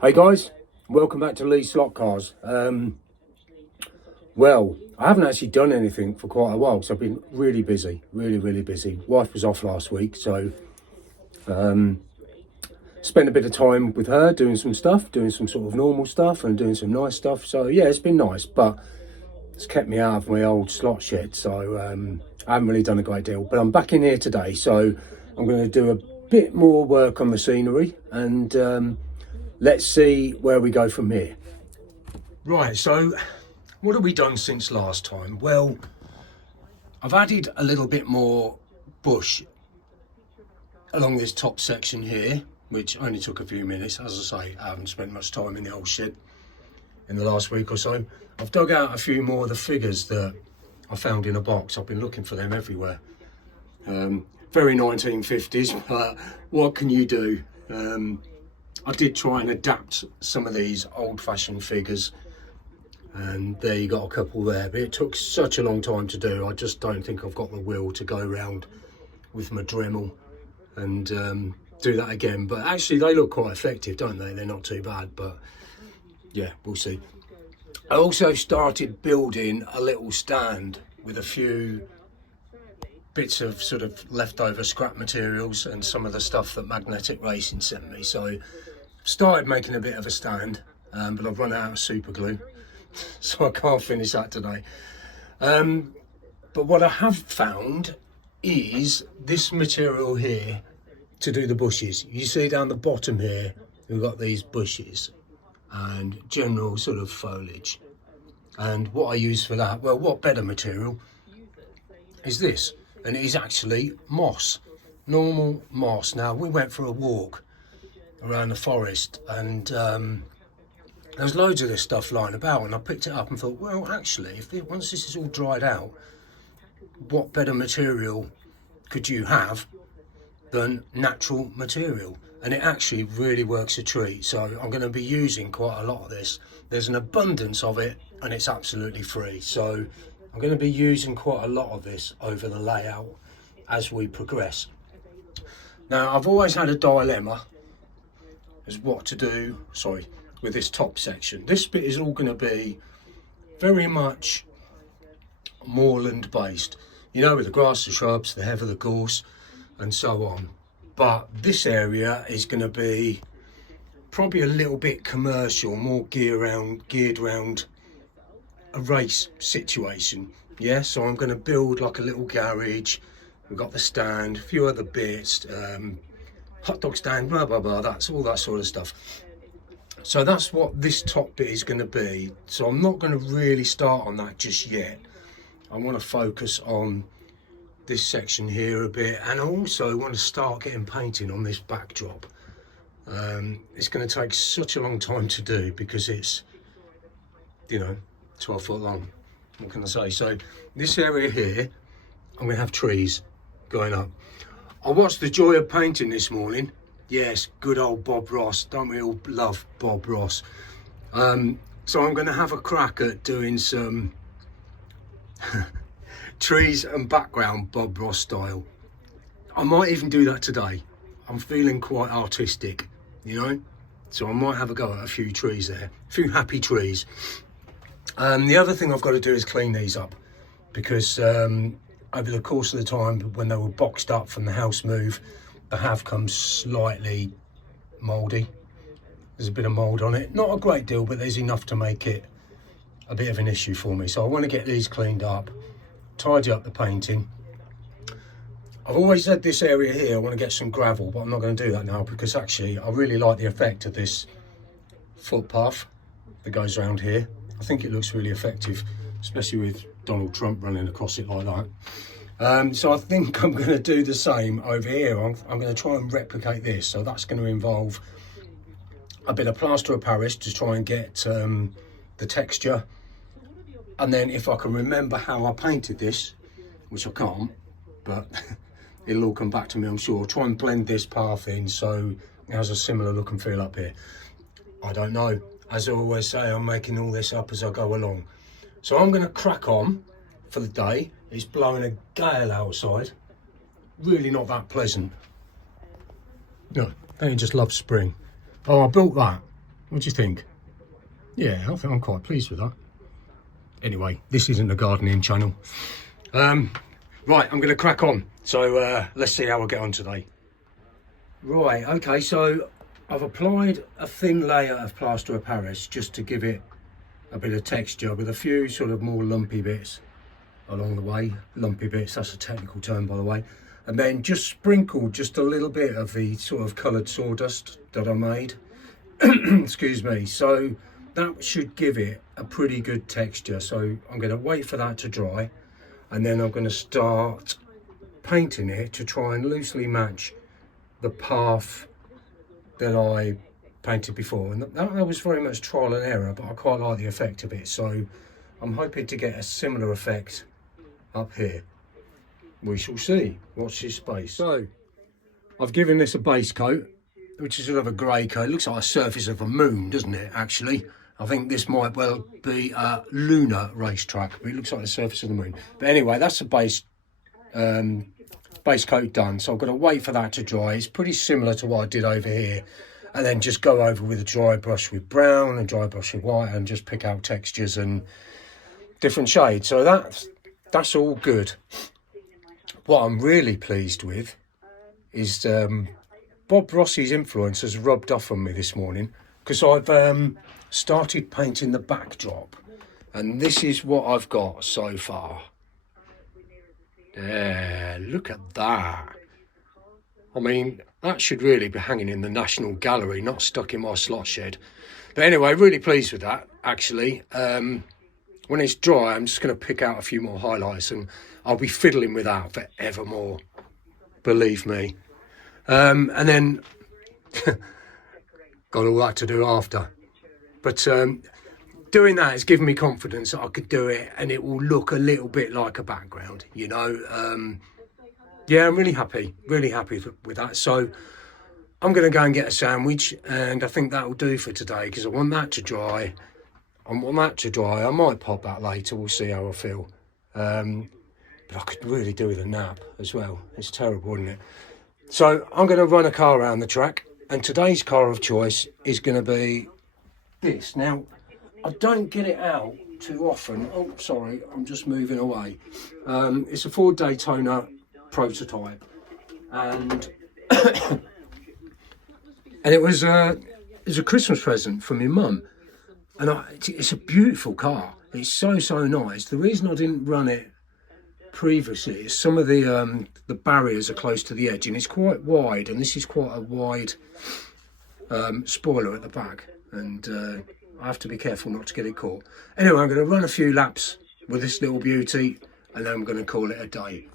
Hey guys, welcome back to Lee's Slot Cars. Well, I haven't actually done anything for quite a while because I've been really busy, really busy. Wife was off last week, so spent a bit of time with her doing some stuff, doing some sort of normal stuff and doing some nice stuff. So yeah, it's been nice, but it's kept me out of my old slot shed. So I haven't really done a great deal, but I'm back in here today. So I'm going to do a bit more work on the scenery and let's see where we go from here. Right, so what have we done since last time? Well, I've added a little bit more bush along this top section here, which only took a few minutes. As I say, I haven't spent much time in the old shed in the last week or so. I've dug out a few more of the figures that I found in a box. I've been looking for them everywhere. Very 1950s, but what can you do? I did try and adapt some of these old-fashioned figures, and there you got a couple there, but it took such a long time to do. I just don't think I've got the will to go around with my Dremel and do that again. But actually they look quite effective, don't they? They're not too bad, but yeah, we'll see. I also started building a little stand with a few bits of sort of leftover scrap materials and some of the stuff that Magnetic Racing sent me. So started making a bit of a stand, but I've run out of super glue, so I can't finish that today. But what I have found is this material here to do the bushes. You see down the bottom here, we've got these bushes and general sort of foliage. And what I use for that, well, what better material is this? And it is actually moss, normal moss. Now, we went for a walk around the forest and there's loads of this stuff lying about, and I picked it up and thought, well, actually, once this is all dried out, what better material could you have than natural material? And it actually really works a treat. So I'm going to be using quite a lot of this. There's an abundance of it and it's absolutely free. So I'm going to be using quite a lot of this over the layout as we progress. Now, I've always had a dilemma as what to do, with this top section. This bit is all going to be very much moorland based, you know, with the grass, the shrubs, the heather, the gorse and so on. But this area is going to be probably a little bit commercial, more geared around a race situation. Yeah, so I'm going to build like a little garage. We've got the stand, a few other bits, hot dog stand, blah blah blah, that's all that sort of stuff. So that's what this top bit is going to be. So I'm not going to really start on that just yet. I want to focus on this section here a bit, and I also want to start getting painting on this backdrop. It's going to take such a long time to do because it's, you know, 12 foot long. What can I say? So this area here, I'm going to have trees going up. I watched The Joy of Painting this morning. Yes, good old Bob Ross. Don't we all love Bob Ross? So I'm going to have a crack at doing some trees and background Bob Ross style. I might even do that today. I'm feeling quite artistic, you know? So I might have a go at a few trees there, a few happy trees. The other thing I've got to do is clean these up because over the course of the time when they were boxed up from the house move, they have come slightly mouldy. There's a bit of mould on it, not a great deal, but there's enough to make it a bit of an issue for me. So I want to get these cleaned up, tidy up the painting. I've always had this area here, I want to get some gravel, but I'm not going to do that now because actually I really like the effect of this footpath that goes around here. I think it looks really effective, especially with Donald Trump running across it like that. So I think I'm going to do the same over here. I'm going to try and replicate this. So that's going to involve a bit of plaster of Paris to try and get the texture. And then if I can remember how I painted this, which I can't, but it'll all come back to me, I'm sure. Try and blend this path in so it has a similar look and feel up here. I don't know. As I always say, I'm making all this up as I go along. So I'm going to crack on for the day. It's blowing a gale outside. Really not that pleasant. No, don't you just love spring? Oh, I built that. What do you think? Yeah, I think I'm quite pleased with that. Anyway, this isn't a gardening channel. Right, I'm going to crack on. So let's see how I get on today. Right, okay, so I've applied a thin layer of plaster of Paris just to give it a bit of texture with a few sort of more lumpy bits along the way. Lumpy bits, that's a technical term by the way. And then just sprinkled just a little bit of the sort of coloured sawdust that I made. Excuse me. So that should give it a pretty good texture. So I'm going to wait for that to dry, and then I'm going to start painting it to try and loosely match the path that I painted before. And that was very much trial and error, but I quite like the effect of it. So I'm hoping to get a similar effect up here. We shall see. Watch this space. So I've given this a base coat, which is sort of a grey coat. It looks like a surface of a moon, doesn't it, actually? I think this might well be a lunar racetrack, but it looks like the surface of the moon. But anyway, that's the base coat done. So I've got to wait for that to dry. It's pretty similar to what I did over here. And then just go over with a dry brush with brown and dry brush with white and just pick out textures and different shades. So that's all good. What I'm really pleased with is Bob Rossi's influence has rubbed off on me this morning, because I've started painting the backdrop, and this is what I've got so far. There, look at that. I mean, that should really be hanging in the National Gallery, not stuck in my slot shed. But anyway, really pleased with that, actually. When it's dry, I'm just going to pick out a few more highlights, and I'll be fiddling with that forevermore, believe me. And then got all that to do after. But doing that has given me confidence that I could do it and it will look a little bit like a background, you know. Yeah, I'm really happy with that. So I'm going to go and get a sandwich, and I think that will do for today, because I want that to dry. I might pop that later, we'll see how I feel. But I could really do with a nap as well. It's terrible, isn't it? So I'm going to run a car around the track, and today's car of choice is going to be this. Now, I don't get it out too often. Oh, sorry, I'm just moving away. It's a Ford Daytona prototype, and and it was a Christmas present from my mum, and it's a beautiful car. It's so nice. The reason I didn't run it previously is some of the barriers are close to the edge, and it's quite wide, and this is quite a wide spoiler at the back, and I have to be careful not to get it caught. Anyway, I'm going to run a few laps with this little beauty, and then I'm going to call it a day.